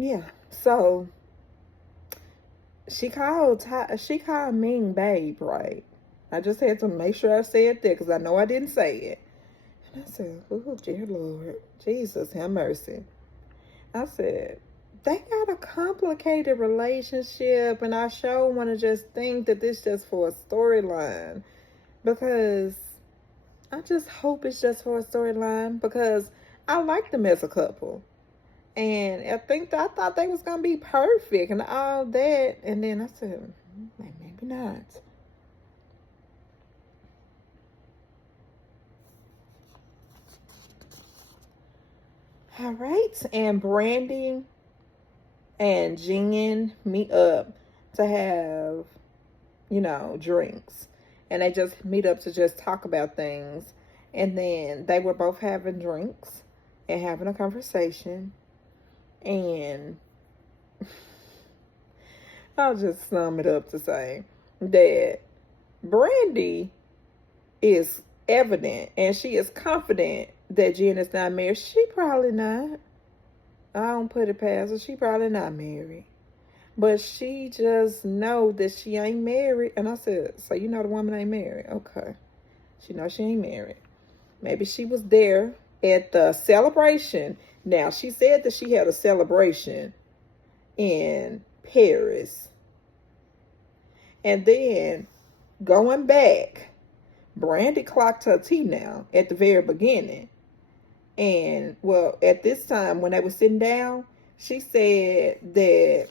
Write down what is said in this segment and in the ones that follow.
Yeah. So she called Ming babe, right? I just had to make sure I said that because I know I didn't say it. And I said, "Oh, dear Lord, Jesus, have mercy." I said, "They got a complicated relationship, and I sure want to just think that this just for a storyline because I just hope it's just for a storyline because I like them as a couple." And I thought they was gonna be perfect and all that. And then I said, maybe not. All right. And Brandy and Jen meet up to have, drinks. And they just meet up to just talk about things. And then they were both having drinks and having a conversation. And I'll just sum it up to say that Brandy is evident and she is confident that Jen is not married. She probably not. I don't put it past her. She probably not married. But she just know that she ain't married. And I said, so you know the woman ain't married? Okay. She knows she ain't married. Maybe she was there at the celebration. Now, she said that she had a celebration in Paris. And then going back, Brandy clocked her tea now at the very beginning. And well, at this time when they were sitting down, she said that,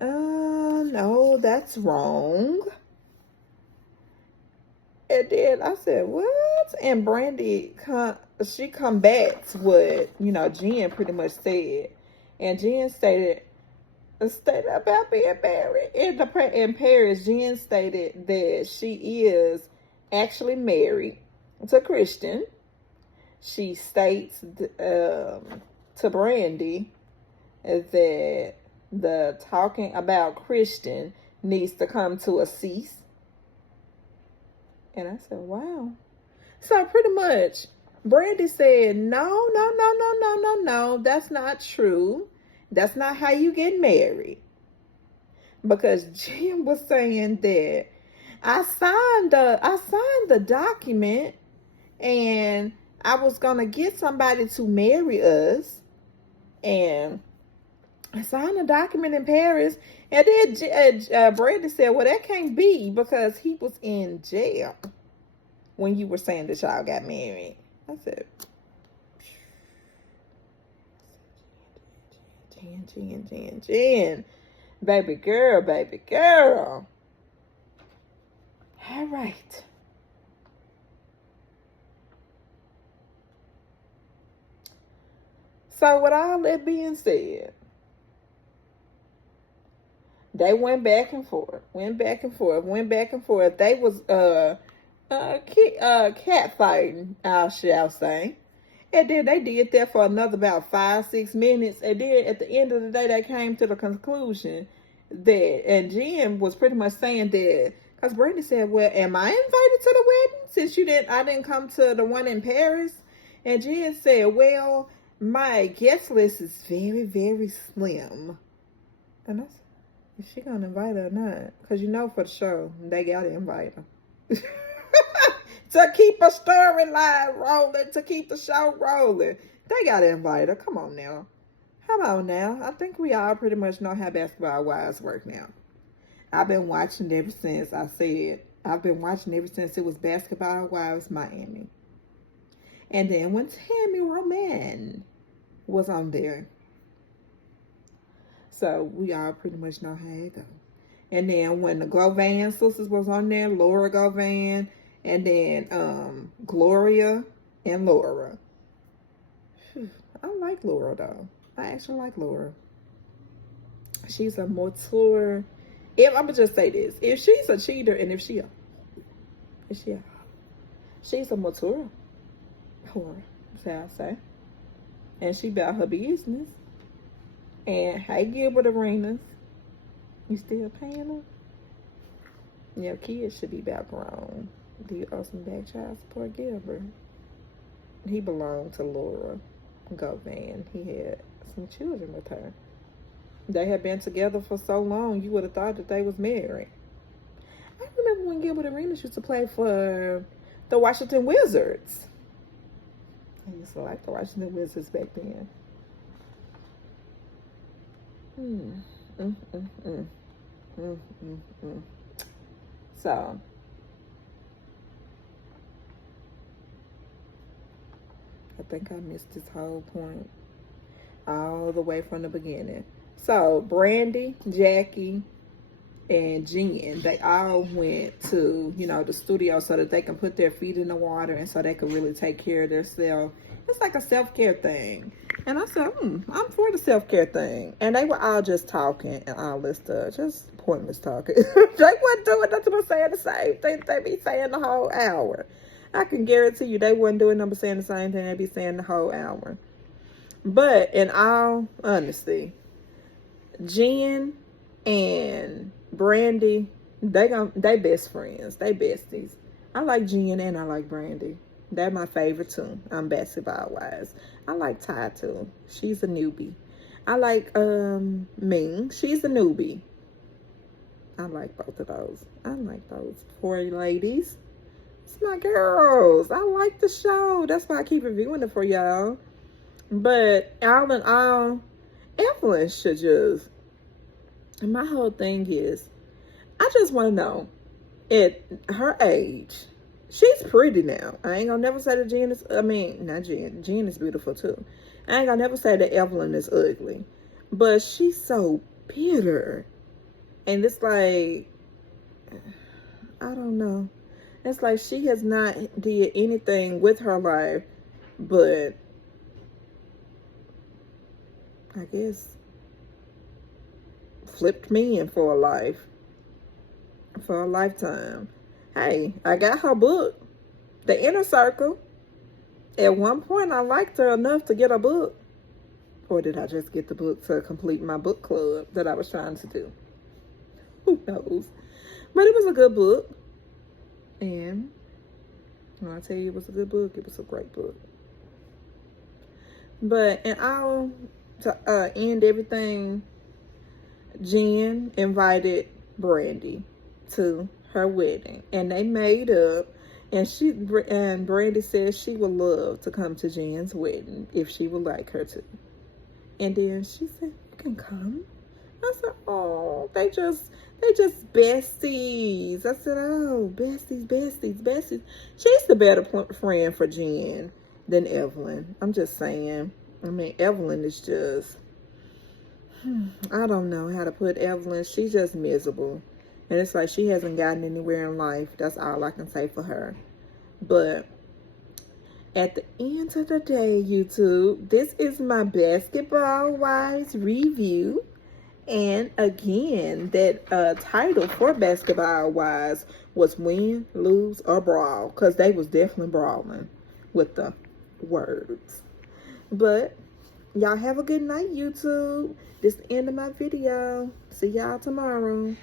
no, that's wrong. And then I said, what? And Brandy, she combats what, Jen pretty much said. And Jen stated about being married. In Paris, Jen stated that she is actually married to Christian. She states to Brandy that the talking about Christian needs to come to a cease. And I said, wow. So pretty much, Brandy said, no, no, no, no, no, no, no. That's not true. That's not how you get married. Because Jim was saying that I signed the document and I was gonna get somebody to marry us, and I signed a document in Paris. And then Brandy said, "Well, that can't be because he was in jail when you were saying that y'all got married." I said, Jen, baby girl, baby girl. All right. So with all that being said, they went back and forth, went back and forth, went back and forth. They was cat fighting, I shall say. And then they did that for another about 5-6 minutes. And then at the end of the day, they came to the conclusion that, and Jim was pretty much saying that, because Brittany said, "Well, am I invited to the wedding since I didn't come to the one in Paris?" And Jim said, "Well, my guest list is very, very slim." And I said, is she gonna invite her or not? Because for the show, they gotta invite her. To keep a storyline rolling, to keep the show rolling. They gotta invite her. Come on now. How about now? I think we all pretty much know how Basketball Wives work now. I've been watching ever since it was Basketball Wives Miami. And then when Tammy Roman was on there. So we all pretty much know how it goes. And then when the Govan sisters was on there, Laura Govan, and then Gloria and Laura. I like Laura though. I actually like Laura. She's a mature. If I'm gonna just say this, if she's a cheater and she's a mature whore, shall I say, and she about her business. And hey, Gilbert Arenas, you still paying her? Your kids should be about grown. Do you owe some back child support, Gilbert? He belonged to Laura Govan. He had some children with her. They had been together for so long, you would have thought that they was married. I remember when Gilbert Arenas used to play for the Washington Wizards. I used to like the Washington Wizards back then. So, I think I missed this whole point all the way from the beginning. So, Brandy, Jackie, and Jen, they all went to, the studio so that they can put their feet in the water and so they can really take care of themselves. It's like a self-care thing. And I said, I'm for the self-care thing. And they were all just talking and all this stuff. Just pointless talking. They wasn't doing nothing but saying the same thing they be saying the whole hour. I can guarantee you they wasn't doing nothing but saying the same thing they be saying the whole hour. But in all honesty, Jen and Brandy, they best friends. They besties. I like Jen and I like Brandy. They're my favorite too. Basketball wise. I like Ty too. She's a newbie. I like Ming. She's a newbie. I like both of those. I like those 4 ladies. It's my girls. I like the show. That's why I keep reviewing it for y'all. But all in all, Evelyn should just. And my whole thing is, I just want to know, at her age, she's pretty now. I ain't gonna never say that Jen is, not Jen. Jen is beautiful too. I ain't gonna never say that Evelyn is ugly. But she's so bitter. And it's like, I don't know. It's like she has not did anything with her life, but I guess flipped me in for a life. For a lifetime. Hey, I got her book, The Inner Circle. At one point, I liked her enough to get a book. Or did I just get the book to complete my book club that I was trying to do? Who knows? But it was a good book. And when I tell you it was a good book, it was a great book. But, and to end everything, Jen invited Brandy to her wedding, and they made up, and Brandy said she would love to come to Jen's wedding if she would like her to. And then she said, "You can come." I said, "Oh, they just besties." I said, "Oh, besties. She's the better friend for Jen than Evelyn." I'm just saying. Evelyn is just, I don't know how to put Evelyn. She's just miserable. And it's like she hasn't gotten anywhere in life. That's all I can say for her. But at the end of the day, YouTube, this is my Basketball Wives review. And again, that title for Basketball Wives was Win, Lose, or Brawl. Because they was definitely brawling with the words. But y'all have a good night, YouTube. This is the end of my video. See y'all tomorrow.